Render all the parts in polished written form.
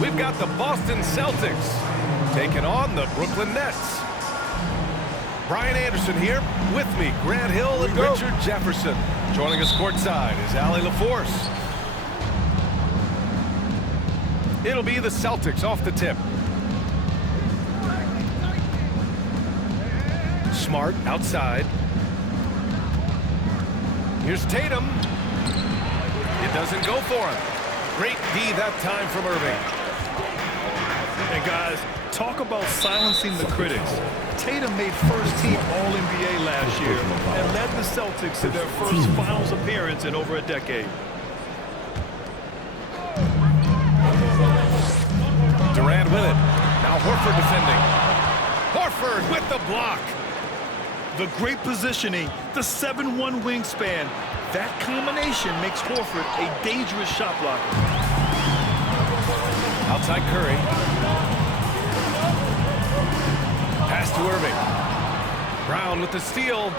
We've got the Boston Celtics taking on the Brooklyn Nets. Brian Anderson here. With me, Grant Hill and Richard Jefferson. Joining us courtside is Allie LaForce. It'll be the Celtics off the tip. Smart outside. Here's Tatum. It doesn't go for him. Great D that time from Irving. And guys, talk about silencing the critics. Tatum made first-team All-NBA last year and led the Celtics to their first finals appearance in over a decade. Durant with it. Now Horford defending. Horford with the block. The great positioning, the 7'1" wingspan. That combination makes Horford a dangerous shot blocker. Outside Curry. Pass to Irving. Brown with the steal.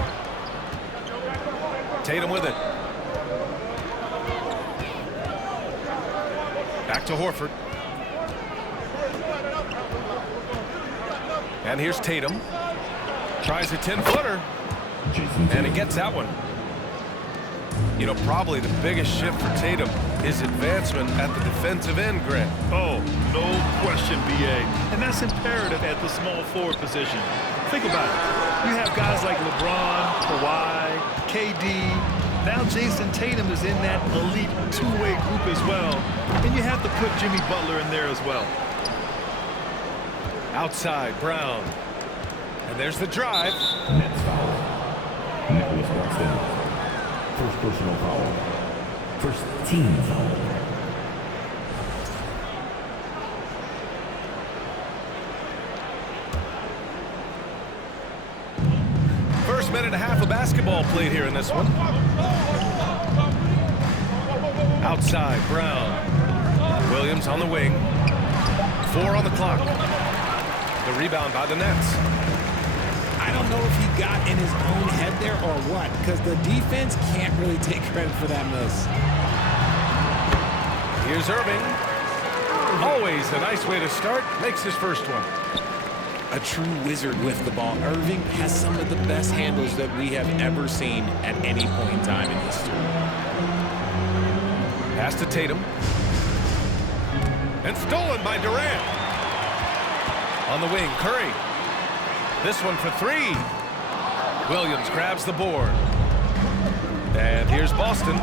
Tatum with it. Back to Horford. And here's Tatum. Tries a 10-footer. And he gets that one. You know, probably the biggest shift for Tatum is advancement at the defensive end, Grant. Oh, no question, B.A. And that's imperative at the small forward position. Think about it. You have guys like LeBron, Kawhi, KD. Now Jason Tatum is in that elite two-way group as well. And you have to put Jimmy Butler in there as well. Outside, Brown. And there's the drive. Nets foul. Nicholas Boston. First personal foul. First team foul. First minute and a half of basketball played here in this one. Outside, Brown. Williams on the wing. 4 on the clock. The rebound by the Nets. I don't know if he got in his own head there or what, because the defense can't really take credit for that miss. Here's Irving. Always a nice way to start. Makes his first one. A true wizard with the ball. Irving has some of the best handles that we have ever seen at any point in time in history. Pass to Tatum. And stolen by Durant. On the wing, Curry. This one for 3. Williams grabs the board. And here's Boston.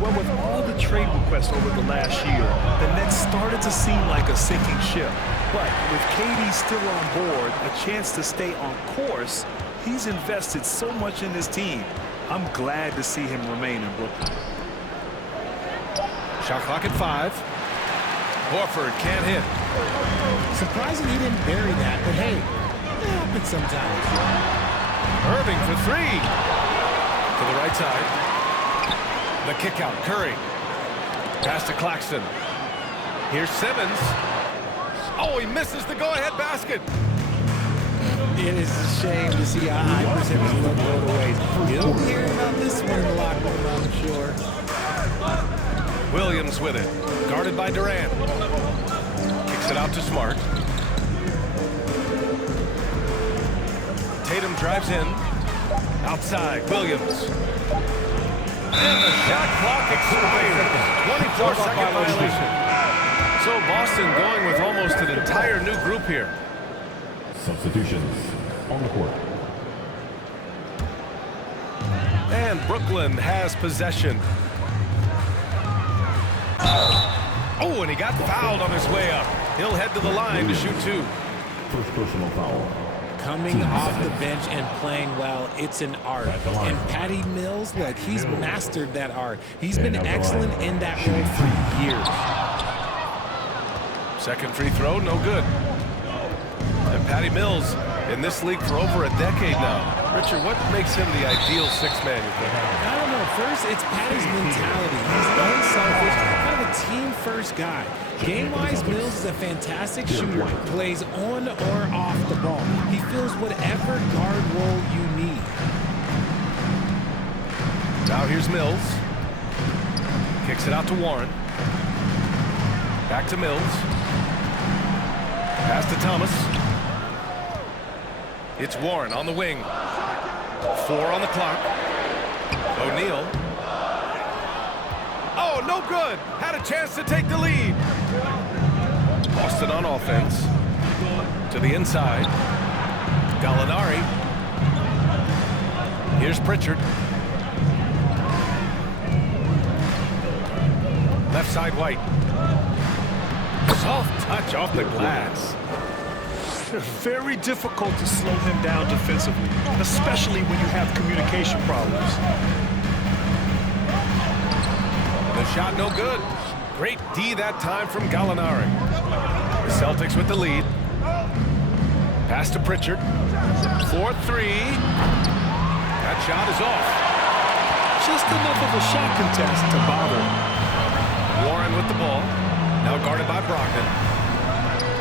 Well, with all the trade requests over the last year, the Nets started to seem like a sinking ship. But with KD still on board, a chance to stay on course, he's invested so much in his team. I'm glad to see him remain in Brooklyn. Shot clock at 5. Horford can't hit. Surprising he didn't bury that, but hey, it happens sometimes. Irving for 3. To the right side. The kick out, Curry. Pass to Claxton. Here's Simmons. Oh, he misses the go-ahead basket. It is a shame to see a high percentage of rotaways. You'll hear about this one in the locker room, I'm sure. Williams with it. Guarded by Durant. Kicks it out to Smart. Tatum drives in. Outside, Williams. And the shot clock expired. 24-second violation. So Boston going with almost an entire new group here. Substitutions on the court. And Brooklyn has possession. Oh, and he got fouled on his way up. He'll head to the line to shoot 2. First personal foul. Coming off the bench and playing well, it's an art. And Patty Mills, look, he's mastered that art. He's been excellent in that role for years. Second free throw, no good. And Patty Mills in this league for over a decade now. Richard, what makes him the ideal 6-man, you think? I don't know. First, it's Patty's mentality. He's unselfish, kind of a team-first guy. Game-wise, Mills is a fantastic shooter, plays on or off the ball. He fills whatever guard role you need. Now here's Mills. Kicks it out to Warren. Back to Mills. Pass to Thomas. It's Warren on the wing. 4 on the clock. O'Neal. Oh, no good. Had a chance to take the lead. Boston on offense. To the inside. Gallinari. Here's Pritchard. Left side White. Soft touch off the glass. Very difficult to slow him down defensively, especially when you have communication problems. The shot no good. Great D that time from Gallinari. The Celtics with the lead. Pass to Pritchard. 4-3. That shot is off. Just enough of a shot contest to bother. Warren with the ball. Now guarded by Brogdon.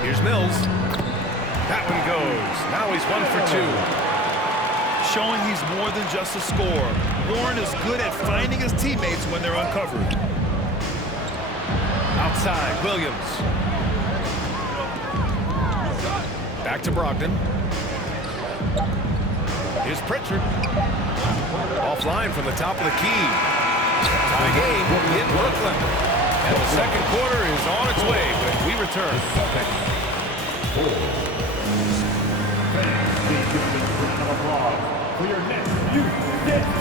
Here's Mills. That one goes. Now he's 1 for 2. Showing he's more than just a scorer. Warren is good at finding his teammates when they're uncovered. Outside, Williams. Back to Brogdon. Here's Pritchard. Offline from the top of the key. Tie game in Brooklyn. And the second quarter is on its way when we return.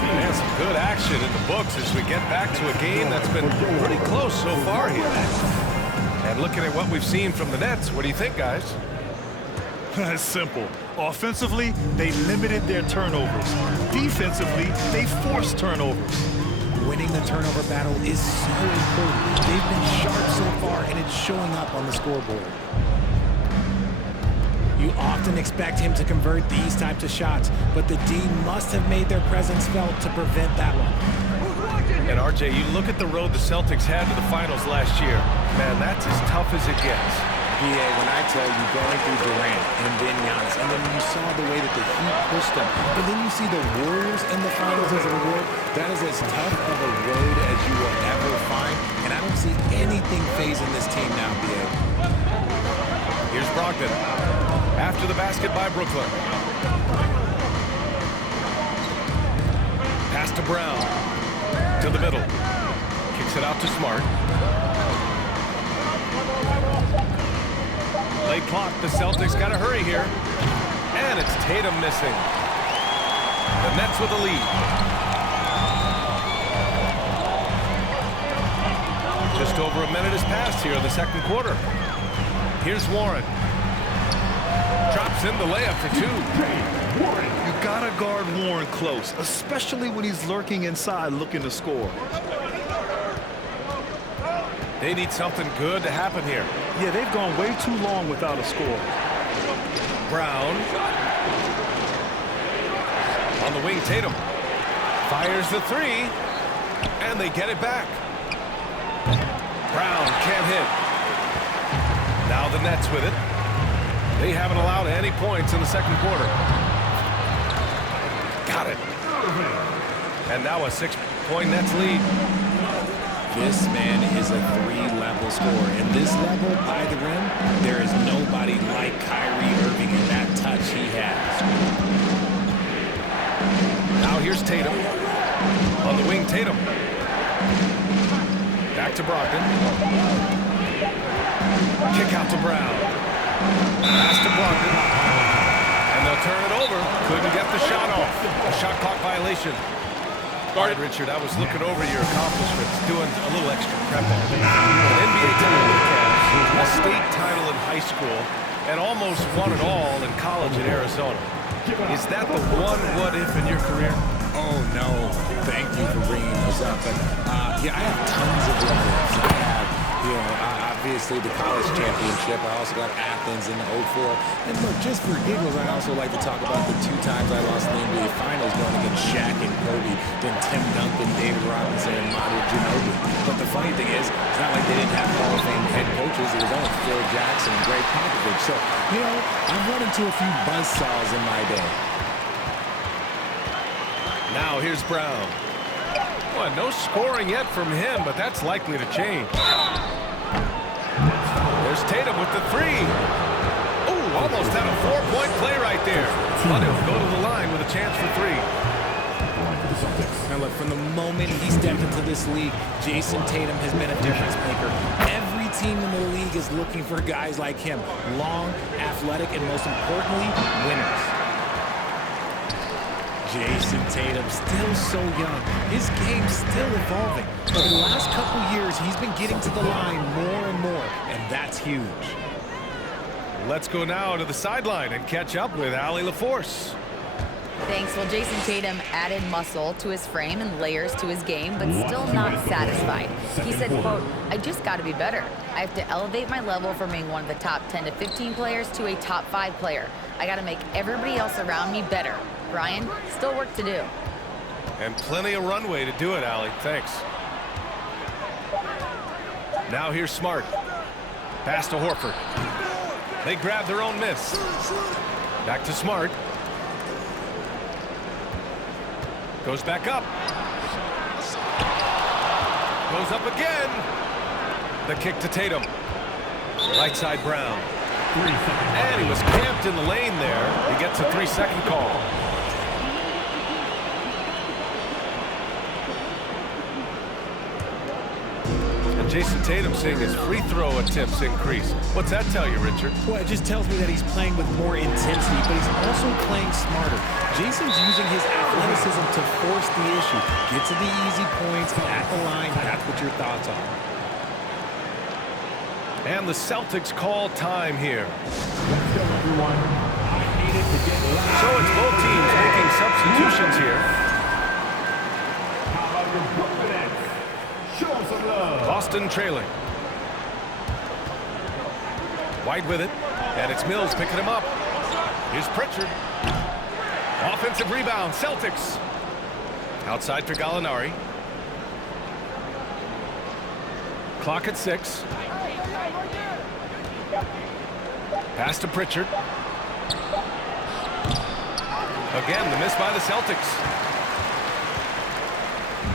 And some good action in the books as we get back to a game that's been pretty close so far here. And looking at what we've seen from the Nets, what do you think, guys? It's simple. Offensively, they limited their turnovers. Defensively, they forced turnovers. Winning the turnover battle is so important. They've been sharp so far, and it's showing up on the scoreboard. You often expect him to convert these types of shots, but the D must have made their presence felt to prevent that one. And RJ, you look at the road the Celtics had to the finals last year. Man, that's as tough as it gets. BA, when I tell you going through Durant and then Giannis, and then you saw the way that the Heat pushed them, and then you see the Warriors in the finals as a reward, that is as tough of a road as you will ever find, and I don't see anything phasing this team now, BA. Here's Brogdon. After the basket by Brooklyn. Pass to Brown. To the middle. Kicks it out to Smart. Late clock. The Celtics got to hurry here. And it's Tatum missing. The Nets with the lead. Just over a minute has passed here in the second quarter. Here's Warren. Drops in the layup for 2. You gotta guard Warren close, especially when he's lurking inside looking to score. They need something good to happen here. Yeah, they've gone way too long without a score. Brown. On the wing, Tatum. Fires the 3. And they get it back. Brown can't hit. Now the Nets with it. They haven't allowed any points in the second quarter. Got it. And now a 6-point Nets lead. This man is a 3-level scorer. And this level by the rim, there is nobody like Kyrie Irving in that touch he has. Now here's Tatum. On the wing, Tatum. Back to Brogdon. Kick out to Brown. Pass to Brogdon. And they'll turn it over. Couldn't get the shot off. A shot clock violation. Guard Richard, I was looking over your accomplishments, doing a little extra prep on it. An NBA title with the Cavs, a state title in high school, and almost won it all in college in Arizona. Is that the one what-if in your career? Oh, no. Thank you for bringing those up. But, yeah, I have tons of what-ifs. I have, obviously the college championship. I also got Athens in 04. And look, just for giggles, I also like to talk about the 2 times I lost in the NBA Finals going against Shaq and Kobe, then Tim Duncan, David Robinson, and Manu Ginobili. But the funny thing is, it's not like they didn't have Hall of Fame head coaches. It was only Phil Jackson and Greg Popovich. So, I've run into a few buzzsaws in my day. Now here's Brown. Well, no scoring yet from him, but that's likely to change. Here's Tatum with the three. Ooh, almost had a 4-point play right there. But he'll go to the line with a chance for three. Now look, from the moment he stepped into this league, Jason Tatum has been a difference maker. Every team in the league is looking for guys like him. Long, athletic, and most importantly, winners. Jason Tatum, still so young. His game's still evolving. Over the last couple years, he's been getting to the line more and more, and that's huge. Let's go now to the sideline and catch up with Allie LaForce. Thanks. Well, Jason Tatum added muscle to his frame and layers to his game, but still not satisfied. He said, quote, "I just got to be better. I have to elevate my level from being one of the top 10 to 15 players to a top 5 player. I got to make everybody else around me better. Brian, still work to do." And plenty of runway to do it, Allie. Thanks. Now here's Smart. Pass to Horford. They grab their own miss. Back to Smart. Goes back up. Goes up again. The kick to Tatum. Right side Brown. And he was camped in the lane there. He gets a 3-second call. And Jason Tatum seeing his free throw attempts increase. What's that tell you, Richard? Well, it just tells me that he's playing with more intensity, but he's also playing smarter. Jason's using his athleticism to force the issue. Get to the easy points at the line. That's what your thoughts are. And the Celtics call time here. Let's go, everyone. I needed to get loud. So it's both teams making substitutions here. How about your Brooklyn Nets? Show 'em some love. Boston trailing. White with it, and it's Mills picking him up. Here's Pritchard. Offensive rebound, Celtics. Outside for Gallinari. Clock at 6. Pass to Pritchard. Again, the miss by the Celtics.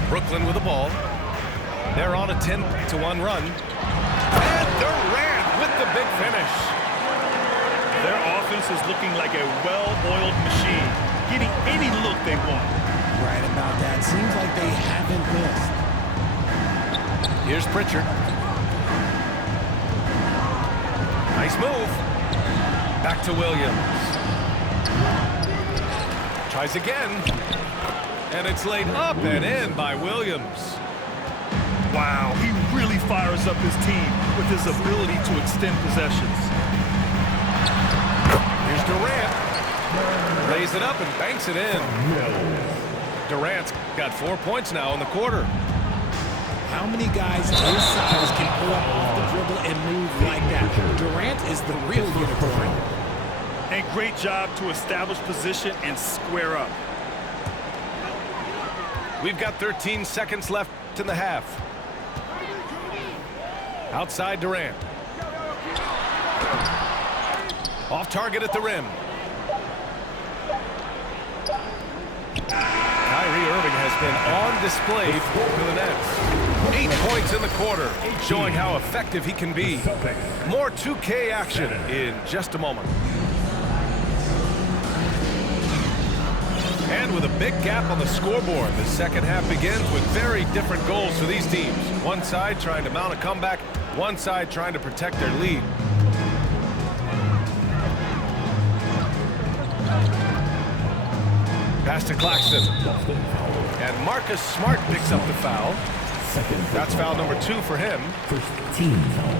Brooklyn with the ball. They're on a 10-1 run. And Durant with the big finish. Their offense is looking like a well-oiled machine, getting any look they want. Right about that. Seems like they haven't missed. Here's Pritchard. Nice move. Back to Williams. Tries again. And it's laid up and in by Williams. Wow, he really fires up his team with his ability to extend possessions. Here's Durant. Lays it up and banks it in. Durant's got 4 points now in the quarter. How many guys his size can pull up off the dribble and move like that? Durant is the real unicorn. And great job to establish position and square up. We've got 13 seconds left in the half. Outside Durant. Off target at the rim. Kyrie Irving has been on display for the Nets. 8 points in the quarter, showing how effective he can be. More 2K action in just a moment. And with a big gap on the scoreboard, the second half begins with very different goals for these teams. One side trying to mount a comeback, one side trying to protect their lead. Pass to Claxton. And Marcus Smart picks up the foul. That's foul number 2 for him. First team foul.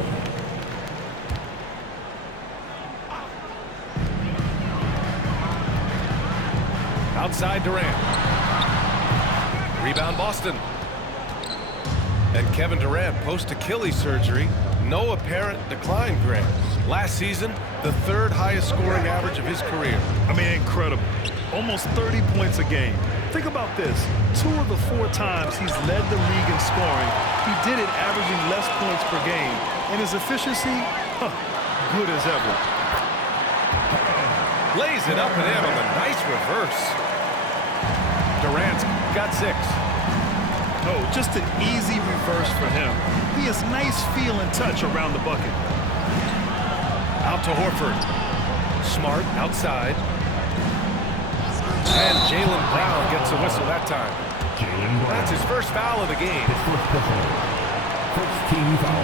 Outside Durant. Rebound Boston. And Kevin Durant post-Achilles surgery. No apparent decline, Grant. Last season, the 3rd highest scoring average of his career. I mean, incredible. Almost 30 points a game. Think about this. 2 of the 4 times he's led the league in scoring, he did it averaging less points per game. And his efficiency, good as ever. Lays it up and in on the nice reverse. Durant's got 6. Oh, just an easy reverse for him. He has nice feel and touch around the bucket. Out to Horford. Smart outside. And Jaylen Brown gets a whistle that time. That's his first foul of the game. First team foul.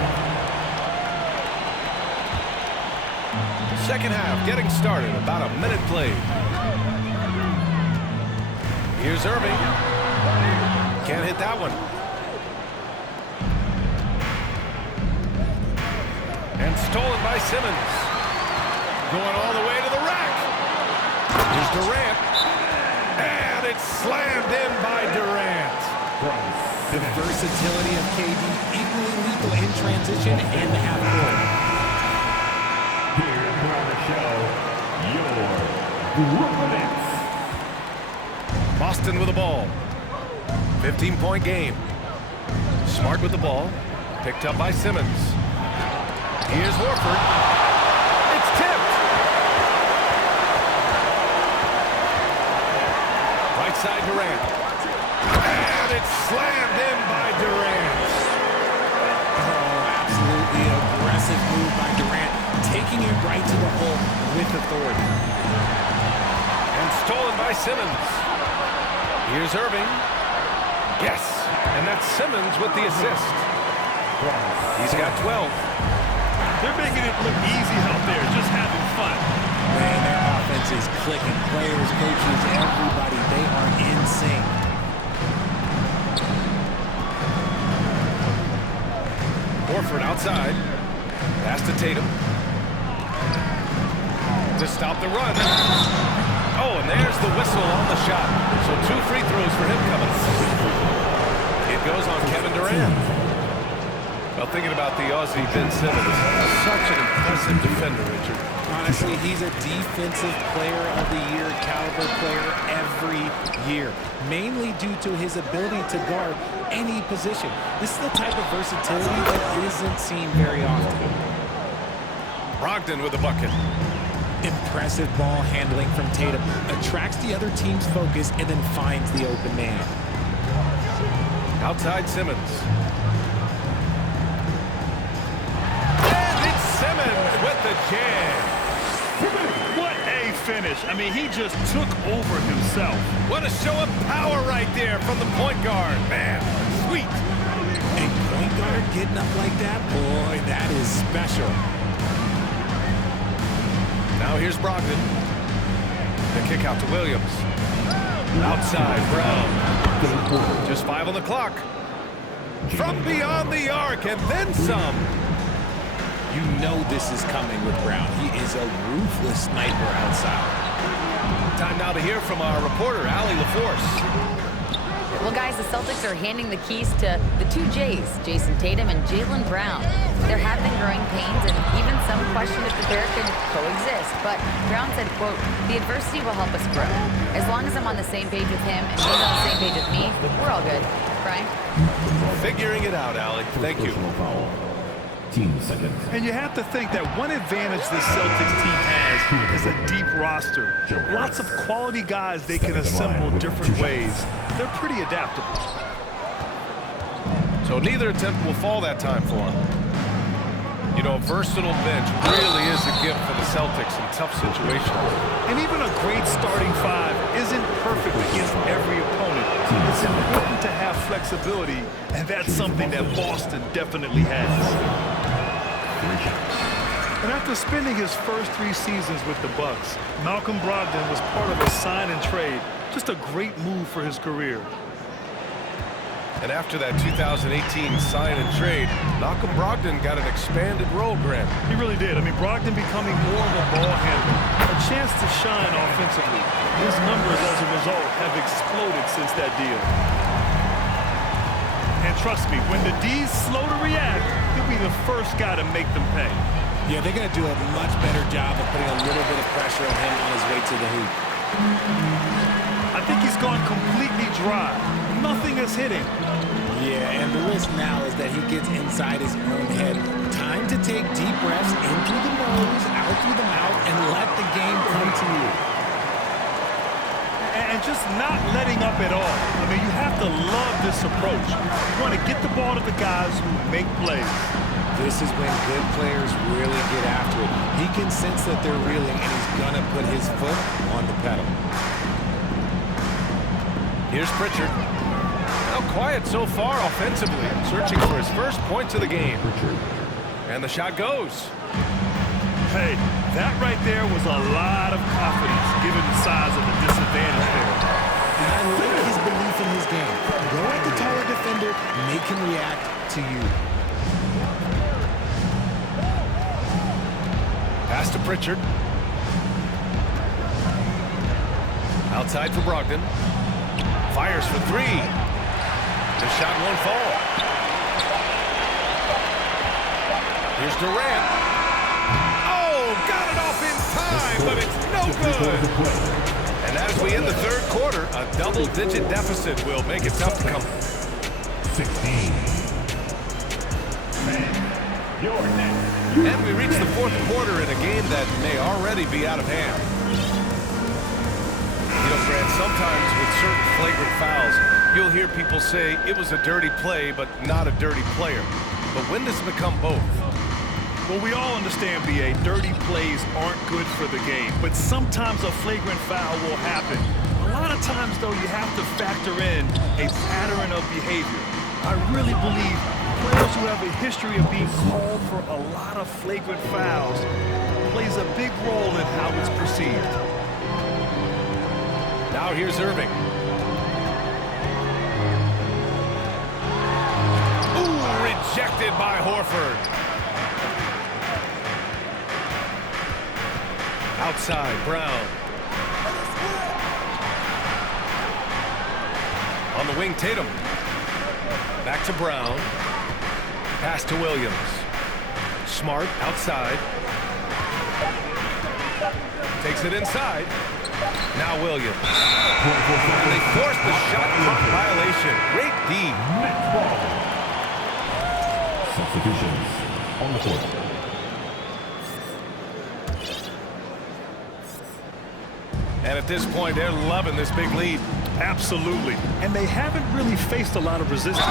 Second half getting started. About a minute played. Here's Irving. Can't hit that one. And stolen by Simmons. Going all the way to the rack. Here's Durant. And it's slammed in by Durant. The versatility of KD, equally lethal in transition and the half court. Here to the show, your Brooklyn Nets. Boston with the ball. 15-point game. Smart with the ball. Picked up by Simmons. Here's Horford. It's tipped. Right side Durant. And it's slammed in by Durant. Oh, absolutely aggressive move by Durant, taking it right to the hole with authority. And stolen by Simmons. Here's Irving. Yes. And that's Simmons with the assist. He's got 12. They're making it look easy out there, just having fun. Man, their offense is clicking. Players, coaches, everybody, they are in sync. Horford outside. Pass to Tatum. To stop the run. Oh, and there's the whistle on the shot. So 2 free throws for him coming. It goes on Kevin Durant. Well, thinking about the Aussie Ben Simmons, such an impressive defender, Richard. Honestly, he's a defensive player of the year caliber player every year, mainly due to his ability to guard any position. This is the type of versatility that isn't seen very often. Brogdon with a bucket. Impressive ball handling from Tatum. Attracts the other team's focus and then finds the open man. Outside Simmons. And it's Simmons with the jam. What a finish. I mean, he just took over himself. What a show of power right there from the point guard. Man, sweet. A point guard getting up like that, boy, that is special. Now here's Brogdon. The kick out to Williams. Outside, Brown. Just 5 on the clock. From beyond the arc and then some. You know this is coming with Brown. He is a ruthless sniper outside. Time now to hear from our reporter, Allie LaForce. Well, guys, the Celtics are handing the keys to the 2 J's, Jason Tatum and Jaylen Brown. There have been growing pains and even some question if the pair could coexist. But Brown said, quote, "The adversity will help us grow. As long as I'm on the same page with him and he's on the same page with me, we're all good." Brian? Figuring it out, Allie. Thank you. Team seconds. And you have to think that one advantage this Celtics team has is a deep roster. Lots of quality guys they can assemble different ways. They're pretty adaptable. So neither attempt will fall that time for him. You know, a versatile bench really is a gift for the Celtics in tough situations. And even a great starting 5 isn't perfect against every opponent. It's important to have flexibility, and that's something that Boston definitely has. And after spending his first 3 seasons with the Bucks, Malcolm Brogdon was part of a sign and trade. Just a great move for his career. And after that 2018 sign and trade, Malcolm Brogdon got an expanded role, Grant. He really did. I mean, Brogdon becoming more of a ball handler, a chance to shine offensively. His numbers as a result have exploded since that deal. And trust me, when the D's slow to react, he'll be the first guy to make them pay. Yeah, they're going to do a much better job of putting a little bit of pressure on him on his way to the hoop. I think he's gone completely dry. Nothing is hitting. Yeah, and the risk now is that he gets inside his own head. Time to take deep breaths in through the nose, out through the mouth, and let the game come to you. And just not letting up at all. I mean, you have to love this approach. You want to get the ball to the guys who make plays. This is when good players really get after it. He can sense that they're reeling, and he's going to put his foot on the pedal. Here's Pritchard. Now quiet so far offensively, searching for his first points of the game. And the shot goes. Hey, that right there was a lot of confidence given the size of the disadvantage there. And I like his belief in his game. Go at the taller defender, make him react to you. Pass to Pritchard. Outside for Brogdon. Fires for three. The shot won't fall. Here's Durant. Oh, got it off in time, but it's no good. And as we end the third quarter, a double-digit deficit will make it tough to come. 16. You're next. And we reach the fourth quarter in a game that may already be out of hand. You know, Grant, sometimes with certain flagrant fouls, you'll hear people say it was a dirty play, but not a dirty player. But when does it become both? Well, we all understand, B.A., dirty plays aren't good for the game, but sometimes a flagrant foul will happen. A lot of times, though, you have to factor in a pattern of behavior. I really believe players who have a history of being called for a lot of flagrant fouls plays a big role in how it's perceived. Now here's Irving. Ooh, rejected by Horford. Outside, Brown. On the wing, Tatum. Back to Brown. Pass to Williams. Smart outside. Takes it inside. Now Williams. And they force the shot clock violation. Great D. Substitutions on the court. And at this point, they're loving this big lead. Absolutely. And they haven't really faced a lot of resistance.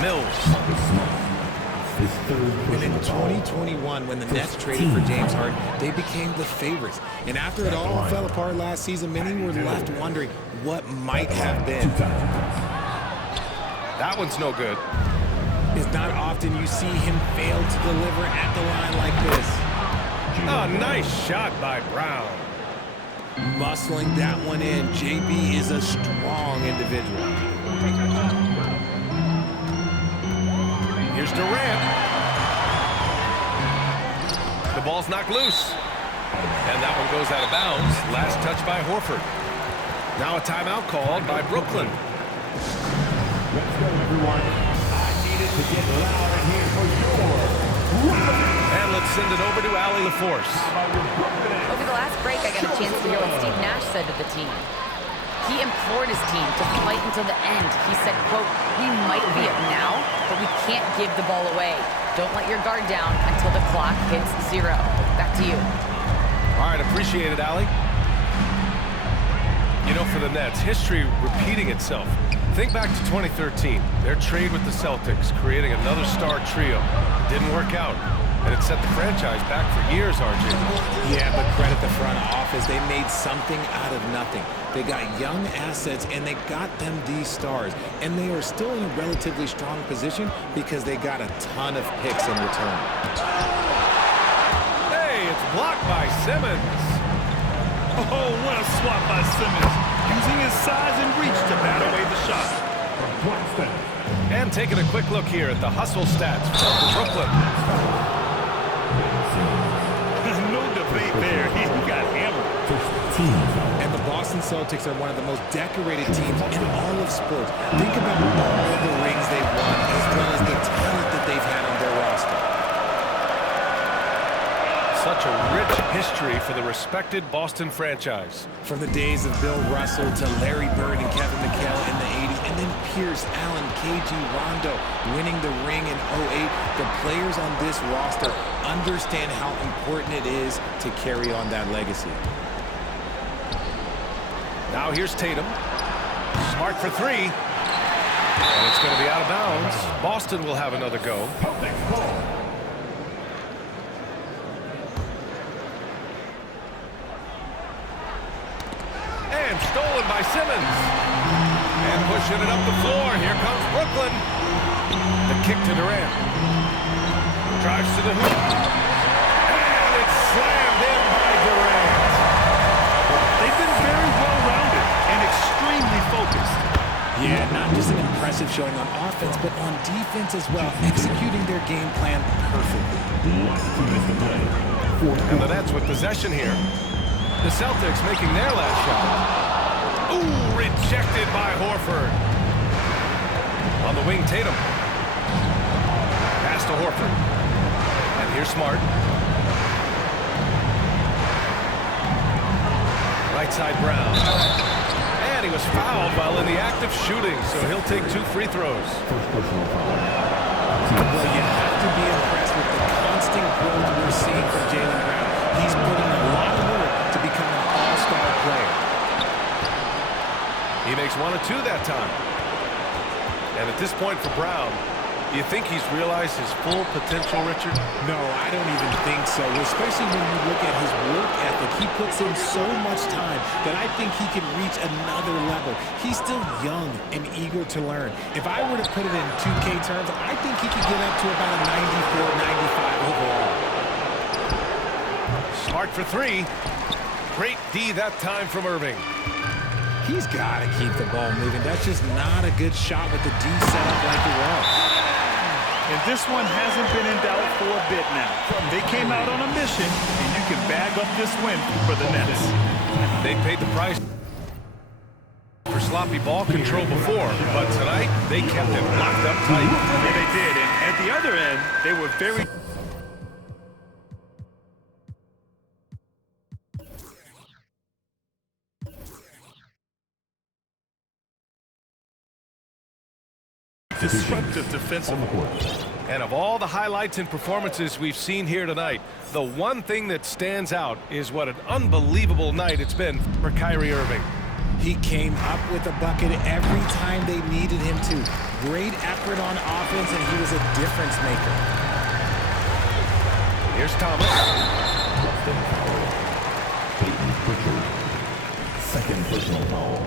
Mills. And in 2021, when the Nets traded for James Harden, they became the favorites. And after it all fell apart last season, many were left wondering what might have been. That one's no good. It's not often you see him fail to deliver at the line like this. Oh, nice shot by Brown. Muscling that one in. JB is a strong individual. Here's Durant. The ball's knocked loose. And that one goes out of bounds. Last touch by Horford. Now a timeout called by Brooklyn. Let's go, everyone. I needed to get loud in here for your. And let's send it over to Allie LaForce. Over the last break, I got a chance to hear what Steve Nash said to the team. He implored his team to fight until the end. He said, quote, "We might be up now, but we can't give the ball away. Don't let your guard down until the clock hits 0. Back to you." All right, appreciate it, Allie. You know, for the Nets, history repeating itself. Think back to 2013, their trade with the Celtics, creating another star trio. Didn't work out, and it set the franchise back for years, RJ. Yeah, but credit the front office. They made something out of nothing. They got young assets, and they got them these stars. And they are still in a relatively strong position because they got a ton of picks in return. Hey, it's blocked by Simmons. Oh, what a swat by Simmons, using his size and reach to bat away the shot. And taking a quick look here at the hustle stats for Brooklyn. No debate there. He got hammered. And the Boston Celtics are one of the most decorated teams in all of sports. Think about all the rings they've won, as well as the talent that they've had on their roster. Such a rich history for the respected Boston franchise. From the days of Bill Russell to Larry Bird and Kevin McHale in the 80s, and then Pierce, Allen, KG, Rondo winning the ring in 08, the players on this roster understand how important it is to carry on that legacy. Now here's Tatum. Smart for three. And it's going to be out of bounds. Boston will have another go. And stolen by Simmons. And pushing it up the floor. Here comes Brooklyn. The kick to Durant. Drives to the hoop. And it's slammed in by Durant. They've been very well-rounded and extremely focused. Yeah, not just an impressive showing on offense, but on defense as well, executing their game plan perfectly. And the Nets with possession here. The Celtics making their last shot. Ooh, rejected by Horford. On the wing, Tatum. Pass to Horford. And here's Smart. Right side, Brown. And he was fouled while in the act of shooting, so he'll take 2 free throws. Well, you have to be impressed with the constant growth we're seeing from Jaylen Brown. He's putting a lot of work to become an all-star player. He makes 1 of 2 that time. And at this point for Brown, do you think he's realized his full potential, Richard? No, I don't even think so, especially when you look at his work ethic. He puts in so much time that I think he can reach another level. He's still young and eager to learn. If I were to put it in 2K terms, I think he could get up to about a 94, 95 overall. Smart for 3. Great D that time from Irving. He's got to keep the ball moving. That's just not a good shot with the D set up like it was. And this one hasn't been in doubt for a bit now. They came out on a mission, and you can bag up this win for the Nets. They paid the price for sloppy ball control before, but tonight they kept it locked up tight. Yeah, they did. And at the other end, they were very... disruptive defensively. And of all the highlights and performances we've seen here tonight, the one thing that stands out is what an unbelievable night it's been for Kyrie Irving. He came up with a bucket every time they needed him to. Great effort on offense, and he was a difference maker. Here's Thomas. Peyton Pritchard. Second personal foul.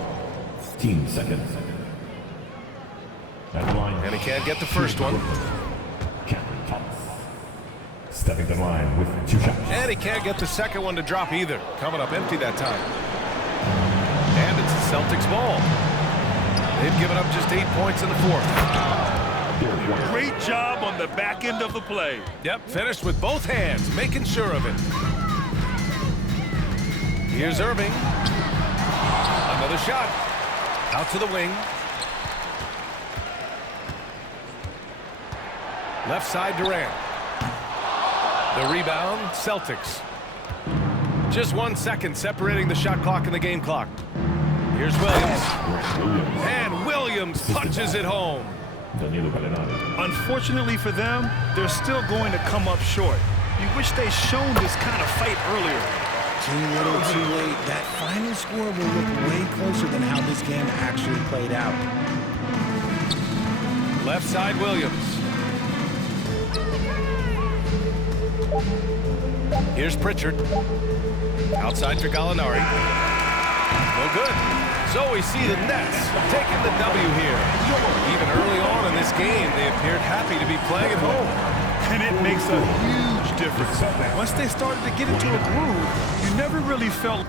Team second. And he can't get the first one. Cameron Thomas. Stepping the line with 2 shots. And he can't get the second one to drop either. Coming up empty that time. And it's the Celtics ball. They've given up just 8 points in the 4th. Great job on the back end of the play. Yep, finished with both hands, making sure of it. Here's Irving. Another shot. Out to the wing. Left side, Durant. The rebound, Celtics. Just 1 second separating the shot clock and the game clock. Here's Williams. And Williams punches it home. Unfortunately for them, they're still going to come up short. You wish they'd shown this kind of fight earlier. Too little, too late. That final score will look way closer than how this game actually played out. Left side, Williams. Here's Pritchard. Outside for Gallinari. No good. So we see the Nets taking the W here. Even early on in this game, they appeared happy to be playing at home. And it makes a huge difference. Once they started to get into a groove, you never really felt